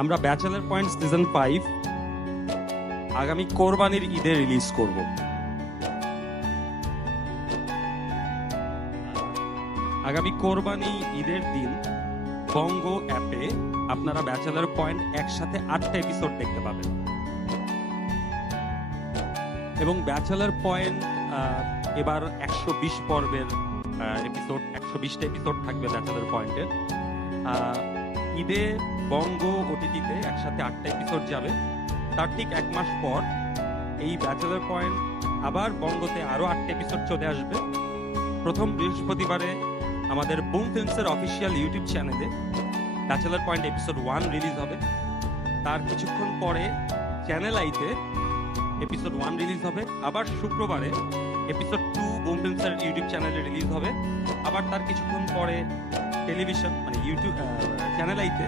আমরা bachelor point season five আগামী কোরবানির ঈদে রিলিজ করব। আগামী কোরবানি ঈদের দিন বঙ্গ অ্যাপে আপনারা ব্যাচেলার পয়েন্ট একসাথে আটটা এপিসোড দেখতে পাবেন। এবং ব্যাচেলার পয়েন্ট এবার একশো বিশ পর্বের এপিসোড একশো বিশটা এপিসোড থাকবে ব্যাচেলার পয়েন্টের ঈদে বঙ্গ ওটিটিতে একসাথে আটটা এপিসোড যাবে। তার ঠিক এক মাস পর এই ব্যাচেলার পয়েন্ট আবার বঙ্গতে আরও আটটা এপিসোড চলে আসবে। প্রথম বৃহস্পতিবারে আমাদের বুম ফিল্মসের অফিসিয়াল ইউটিউব চ্যানেলে bachelor point episode one release হবে। তার কিছুক্ষণ পরে চ্যানেল আইতে এপিসোড ওয়ান রিলিজ হবে। আবার শুক্রবারে এপিসোড টু বুম ফিল্মসের ইউটিউব চ্যানেলে রিলিজ হবে। আবার তার কিছুক্ষণ পরে টেলিভিশন মানে ইউটিউব চ্যানেল আইতে